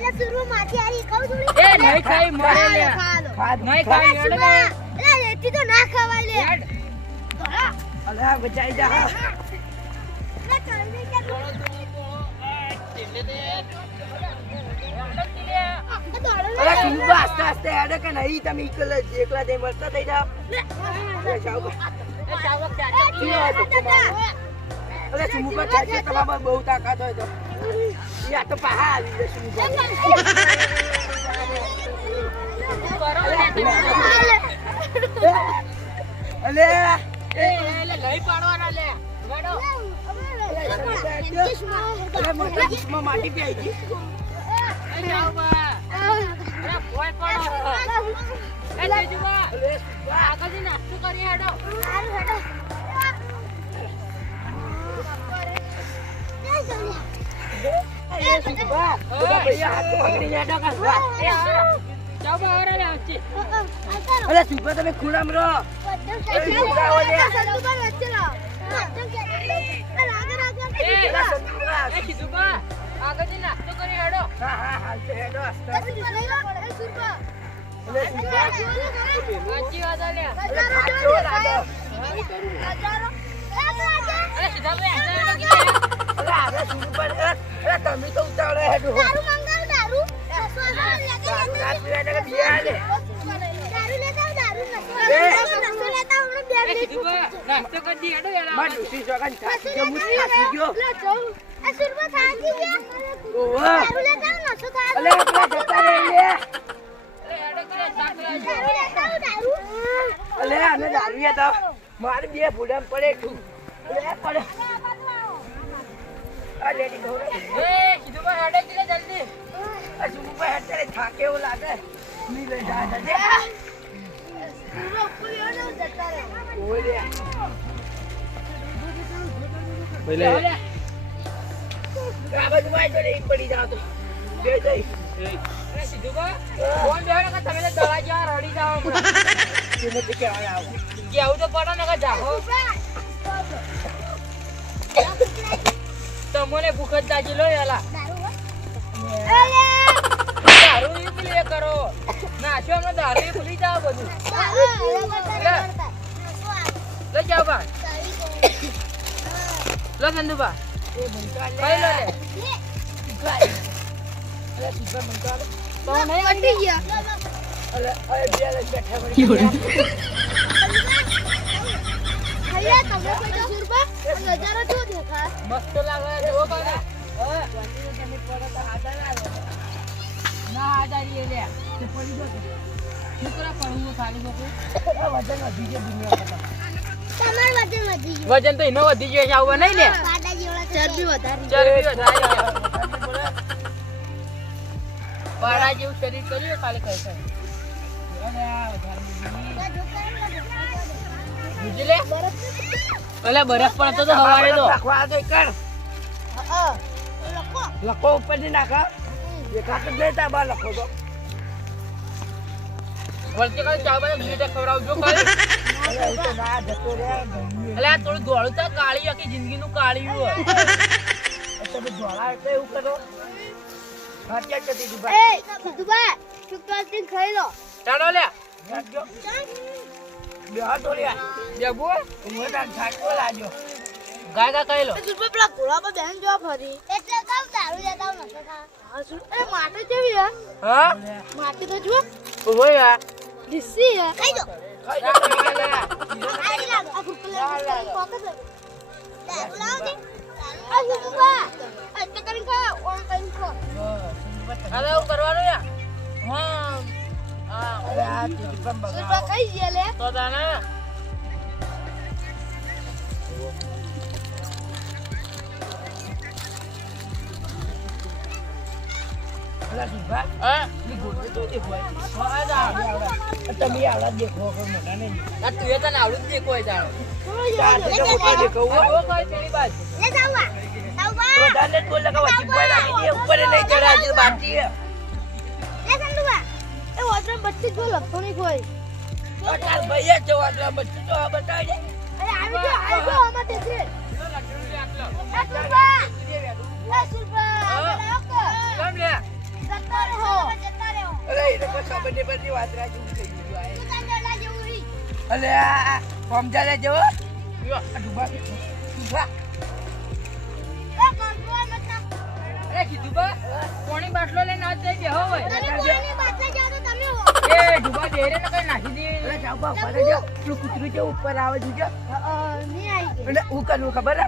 એટલે સુરુ માથી આરી ખાવ થોડી એ નહીં ખાઈ મરે લે નહીં ખાઈ હેડ ને એટલે લેતી તો ના ખવાય લે હેડ અલે બચાઈ જા એટલે ચડને કે અરે તું આસ્તે આસ્તે હેડે કે નહીં તમે એકલા જઈ મળતા થઈ જાવ અરે સુમુકા ચાચે તમારા બહુ તાકાત હોય તો યા તો પહા આવી જશે સુમુકા અલે એ લઈ પાડવાના લે મેડો અરે મોટા માટી પી આવી એ જાવ બા અરે કોઈ પડો એ તેજુબા આગળથી નાસ્તો કરી હેડો સારું હેડો એ સુમુકા ભૈયા હાથ પકડી જાડો કા એ આ જાવ બા અરે આવતી અરે સુમુકા તમે ખૂણામાં રહો એ કીધુબા આગળથી નાસ્તો કરી હેડો હા હા હાલ તો હેડો આસ્તે સાચી વાત લે અરે સીધા મે તમે તો ઉતાવળે હેડો નાસ્તો કરી દી હેડો યાર માં ડૂસી સગન થાકી ગયો મુત થાકી ગયો ઓવા અલે આપણા જતા રહી લે હેડો કે શાક લાવજો અલે આને દારૂ તો મારે બે ફૂડમ પડે તું અલે પડે આ લેડી ગો એ કીધુબા હેડો કે જલ્દી આ સુમુ પર હેડે થાકે એવું લાગે ની લે જા જા દે ઓલે પહેલા આ બાજુ વાઈ જડે ઈ પડી જાવ તો બે જઈ અરે કીધુબા ફોન બેહો કે તમે દવા જેવા રડી જાવ તમે તે કેવા આવો કે આવું તો પડો ને કે જાહો તમને ભૂખ જ દાજી લો યાલા દારૂ ઈ પીલે કરો નાશો હમણાં દારૂ ઈ ભૂલી જાવ બધું લે જાવ બા લો સંદુબા એ બંકા લે કઈ લો લે અલે તું બંકા લે તો નહીં પટી ગયા અલે અરે બે લે બેઠા પડી ભૈયા તમે કોઈ સુરબા નજારો જો દેખા મસ્ત લાગે જો બને તમે પડો તો આદા ના લે ના આજારી લે તું પડી ગયો છોકરા પડું ખાલી બકો આ વજન વધી ગયો દુનિયા પર તમાર વજન વધી ગયું વજન તો એનો વધી ગયો છે આવું નહીં લે પાડા જેવડા ચરબી વધારી ચરબી વધારે પાડા જેવું શરીર કર્યું ખાલી ખાઈ ખાઈ બીજું લે અલે બરફ પડતો તો હવારે તો રાખવા દે કર લખો લખો ઉપર થી નાખા દેખાતો જ નહીં તાબા લખો તો વળતે કાલે ચા બાજુ મીઠા ખવડાવજો કાલે અરે એ તો ના જતો રે ગમ્યું અલે આ થોડું ધોળું તો કાળી આખી જિંદગીનું કાળિયું હોય તમે ધોળા એટલે એવું કરો હાથિયા કતી દીધા એ સુબા શુક્રવારથી ખાઈ લો ચાલો લે રાખજો બે હાથ ધોળ્યા બેબુ મોટા છાટકો લાજો ગાય કઈ લો સુરબા પેલા ઘોડા પર બેન જો ફરી એટલે કામ દારૂ લેતા નતો ખા હા સુર એ માટી કેવી હે હા માટી તો જો ઉભો યાર દિસી હે ખાઈ દો ખાઈ જા આઈ લાગો આ ગુપ્પલા કોક દે દારૂ લાવ દે આ સુરબા આ તો કરી ખા ઓન કરી ખો હવે હું કરવાનું યાર હા હા અરે આ તીરપમ બગા સુરબા ખાઈ ગયા લે તો તાના અલા દીવા હા ની ગોળે તો દેખવાય હા જા તમે આલા દેખો કોઈ મોટા નહીં આ તું એ તને આવડું જ દેખો જાણ ચાર તો મોટા દેખો ઓ કઈ પેલી બાજુ લે જાવા જાવા વધારે બોલ લગાવ ચીપવા લાગી દે ઉપર નહીં ચડા છે બાકી લે સંદુબા એ વોટર બચ્ચી જો લખતો નહીં કોઈ તાર ભૈયા છે વાટલા બચ્ચું તો આ બતાવી દે અરે આવી જો આમાં તે છે સુરબા એ સુરબા કેમ લે સત્તા હવે ખબર નહીં પડતી વાતરા જેવું થઈ ગયું આ. તું તાર ડોલા જેવું રી. અલે આ સમજા લે જો ડૂબા ડૂબા એ કંકુઆ મત ના. અરે કીધું બા કોણી બાટલો લઈને આજ જઈ બેહો હોય તમે કોઈની બાટલા જાઓ તો તમે હો. એ ડૂબા બેરે ને કઈ નાખી દે અરે જાવ બા ફરે જો પેલું કૂતરું જે ઉપર આવે છે જો નહીં આવી ગઈ. અને હું કરવું ખબર હે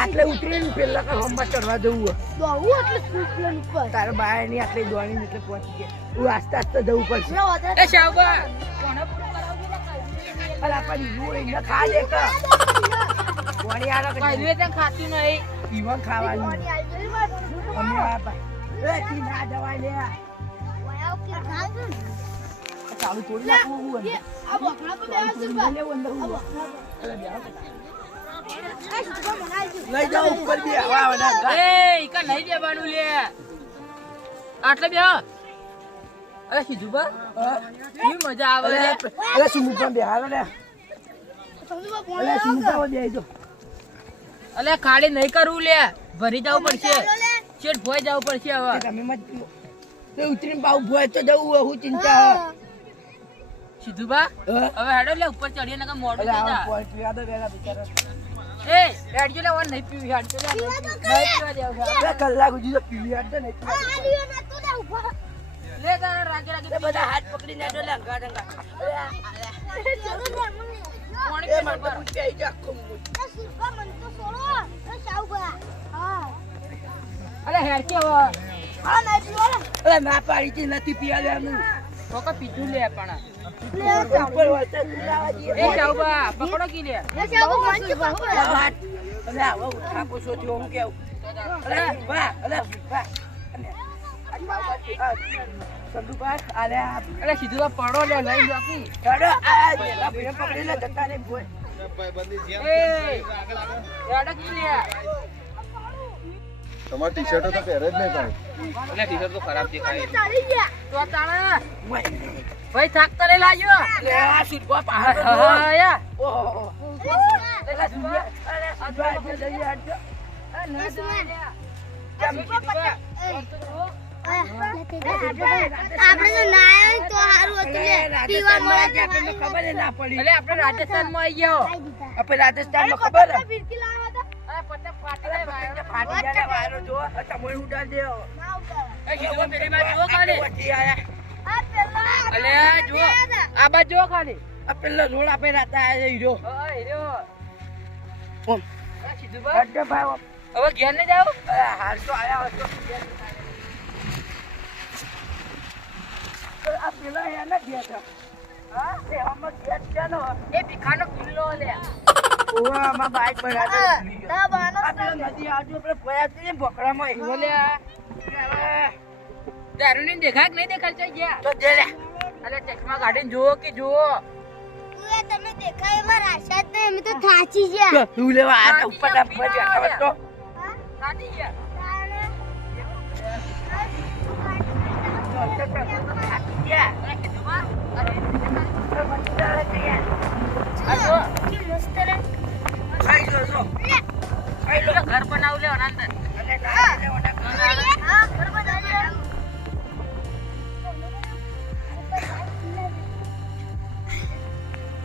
આટલે ઉતરીને પેલા કે હમમાં ચડવા જવું હે. બહુ એટલે સ્કૂલ ઉપર. તારા બાય ની આટલે દોડીને એટલે પહોંચી ગયા હું આસ્તે આસ્તે જવું પડશે લો વધારે એ શાવબા કોને પૂરું કરાવજો ને અરે પણ ઈવું એને ખા દે કે કોણી આલો કે કાઈ તને ખાતું નહીં ઈવન ખાવાનું કોની આવી ગઈ વાત. અમે આ ભાઈ એ કી ના જવાય લે વાયા કે ખાવ. ચાલુ તોડી નાખવું હું એ આ બકરા તો બેવા છે બા. લે અંદર હું એ શું મને આવી ગયું. લઈ જાઓ ઉપર બી હવા વડા એ ઈકા નહીં દેવાનું લે આટલે બે અરે કીધું બા કેવી મજા આવે લે અરે શું પણ બે હાલો ને સમજવા કોણ અરે શું આવ્યો? પણ બે જો અલે ખાલી નહીં કરવું લે ભરી જવું પડશે ચાલો લે. શેઠ ભોય જવું પડશે હવે તમે મત તો ઉતરીને પાઉ ભોય તો જવું હું ચિંતા સીધું બા હે હવે હેડો લે ઉપર ચડીએ ને મોડું અરે થઈ આ જા પોઈન્ટ પીવા દો વેલા બિચારા એ હેડજો લે ઓન નહીં પીવી હેડજો લે નહીં પીવા દેવું અરે કલાક સુધી તો પીવી આડતો નહીં આ આલ્યો ના તું દે ઉભા. લે તારા રાગે રાગે એ બધા હાથ પકડીને આડો લંગા ડંગા ચલો ને મને. કોણ એ પીવે મને તો બા? પૂછે આઈ જા આખું મૂળ. એ સુરપા મને તો છોડો. એ સાવ ગયા. હા. અલે હેડ કે હવે હા નહીં પીવો ને. અરે ના પાડી છે નથી પીવા દેવાનું તો કે પીધું લે પણ ઉપર વળતા સુલાવા દઈએ. એ જાવ બા પકડો કી લે એ સાવ મંચ બાપુ. અરે વાત. અરે આવો ઉઠાપો છો થયો હું કેવું અરે વાહ અરે વાહ સંદુભાઈ અરે આ અરે સીધું તો પડો લે લઈ લો કી હેડો આ પેલા ભીમ પકડીને જતા નહીં બોય એ હેડો કી લે તમારા ટી શર્ટો તો પહેરે જ નહીં ભાઈ અલે ટી-શર્ટ તો ખરાબ દેખાય ચાલી ગયા. તો તાણે ભાઈ થાક કરે લાજો લે આ સુરપા પહાડ હા યા ઓહો અરે સુનિયા અરે સુરપા જઈએ હટજો આપણે તો ના આવ્યો તો સારું હતું લે. પીવા મળે તો આપણને ખબર ય ના પડી અલે આપણે રાજસ્થાનમાં આવી ગયો આપણે રાજસ્થાનમાં ખબર હે? ફિરકી લાવ્યા હતા. અરે પતંગ ફાટી જાય ભાઈ ફાટી જાય ને વાયરો જો તમે ઉડા દેવો ના ઉતારો. એ કીધું પેલી બાજુ જો ખાલી વચ્ચે આયા આ પેલા અલે જો આ બાજુ જો ખાલી આ પેલો રોડ આપે રાતા આયા હીરો હા હીરો ઓમ આ સીધું બા હટજો ભાઈ હવે ઘેર ને જાવ અરે હાલ તો આયા હતો આ પેલા આયા ના ગયા હતા હા એ હમણાં ગયા છે નો એ ભીખાનો કિલ્લો લે ઓવા માં બાઈક બનાવી તા બાનો આ પેલો નદી આજુ આપણે ભયા છે ભોકડામાં હીરો લે દારૂ ની દેખાય કે નહીં દેખાય છે ગયા તો દે લે અલે ચશ્મા કાઢીને જુઓ કે જુઓ તું એ તમે દેખાય એમાં રાશા જ નહીં અમે તો થાચી ગયા. તો તું લેવા આ ઉપર ના ભજ ખબર તો હા? સાચી ગયા તાણે. અરે કીધું બા અરે જો, કે મસ્ત રે. પેલો ઘર બનાવ લે અંદર હા, ઘર બનાવીએ.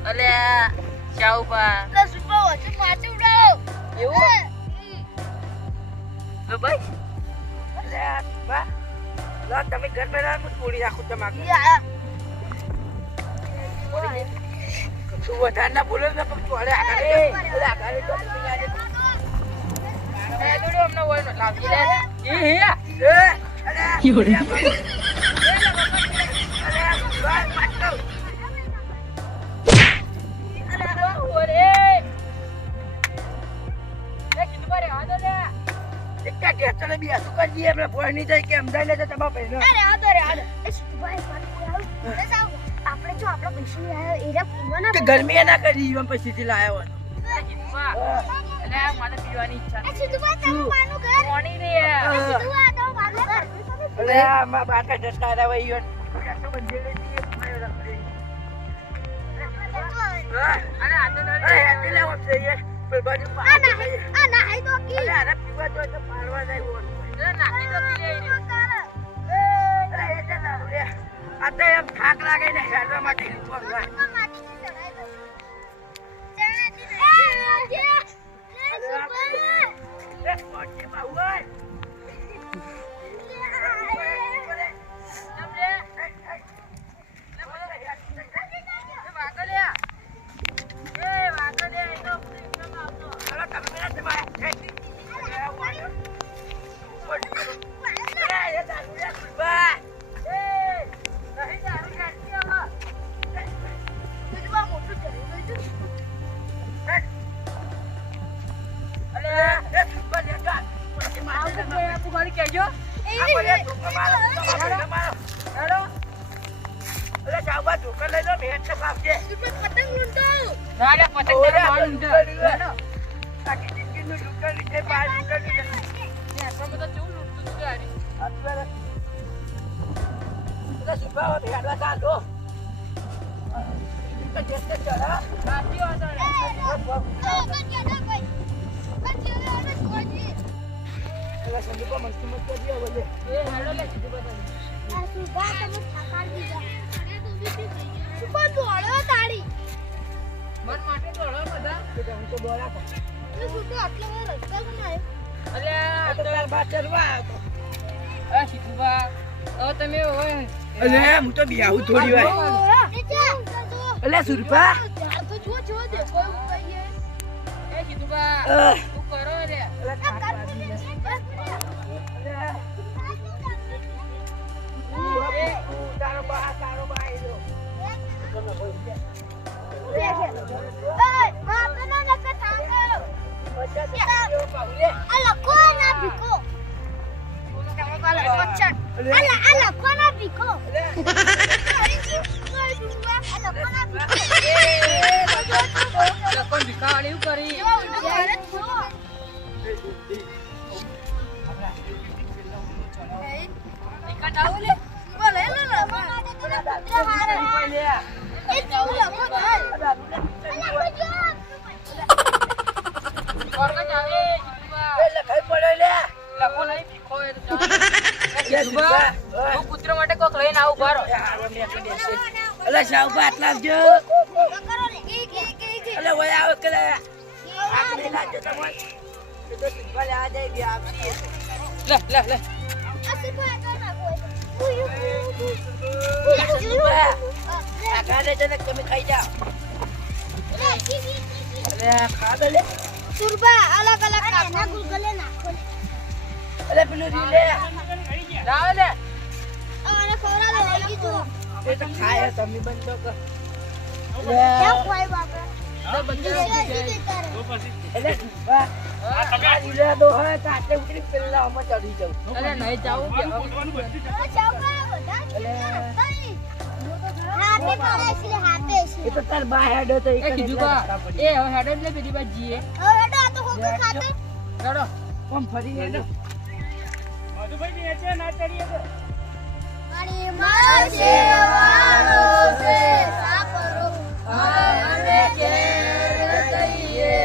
અલે ચાઉબા લે સુપા વચ્ચે પાછું ઉડાડો. એવું લો ભાઈ તમે ઘર બનાવો થોડી રાખું તમારે ઈ આયા. તું વધારે ના બોલો ને પણ તું આગળ આગળ તો એ દોડો અમને હોય ન લાવજી લે એ હે અરે આદો રે આદો. એ સુપા પાણી આવ. લે સાવ. આપણે જો આપણો પૈસા આયો એરા પીવાના. ગરમી ના કરી પછી થી લાયો મારે પીવાની ઈચ્છા એ સુપા તમે માનું ઘર. કોણી રે સુપા તો માનું ઘર. અરે આમાં બાટા જતા રહ્યા ઈવન અરે આ તો આ નાહી તો કી. નાખી દો પી લે તારે. આ હેડો. અલે જાવા ઢોકર લઈ લો મેચ છે બાપજે. પતંગ લૂંટો. ના લે પતંગ તારે મારું ઊંધું. હેડો. આખી જિંદગીનું ઢોકર લીધે બાર ઢોકર લીધે. આટલો બધો ચેવું લૂંટતું તું ગાડી. અત્યારે બધા સુભાવ ભેડવા ચાલો. તો જેતે ચડા. સાચી વાત છે. એલા સંદીપા મસ્તી મત કરજે બોલે. એ હેડો લે સીધું બતાવી. મન માટે દોડો બધા. કે હું તો બોલા પણ. અલ્યા આ તો તાર બા ચરવા આવતો. આ સીધુબા હવે તમે હોય અલે હું તો બિયાવું થોડી વાર. અલે સુરપા. એ સીધુબા અહ. તું કરો રે. અલે થાક લાગી છે. અલે તું તારો બા આવ્યો. તમે હોય છે. પચાસ રૂપિયા પાઉલે. લખન ભીખાવાળી એવું કરી. નિકાલ આવું લે. સ્વર્ગ જ આવે સીધુબા. લખો નહીં ભીખો એ તો જા. એ સીધુબા હું પુત્ર માટે કોક લઈને આવું બારો. અલે શાહબા આટલા આવજો. અલે ઓય આવ કે આટલી લાજો તમે. એ તો ભલે આ જાય બી આપી. લે લે લે. આ ગાને જને તમે ખાઈ જાઓ. અલે ખા દે લે. અલગ અલગ કાના ગુલગલે નાખો. અલે પેલું રી લે. લાવ લે. અમારે ખવડાવો લઈ કીધું. એ તો ખાય તમે બંધ કર. ક્યાં ખવાય બાપા? તો બધા અલે બા આ રી દો હોય કાટે ઉતરી પેલા અમે ચડી જાવ. અરે નહીં જાવું કે હાથે પડે છે હાથે એ તો તાર બા હેડો તો એ કીધું બા એ હવે હેડો એટલે પેલી બાજુ જીએ. હવે બેટા આ તો હોકર ખાતે હેડો. કોમ ફરી હેડો. મારી મારો સેવાનો છે સાપરો અમે ઘેર જઈએ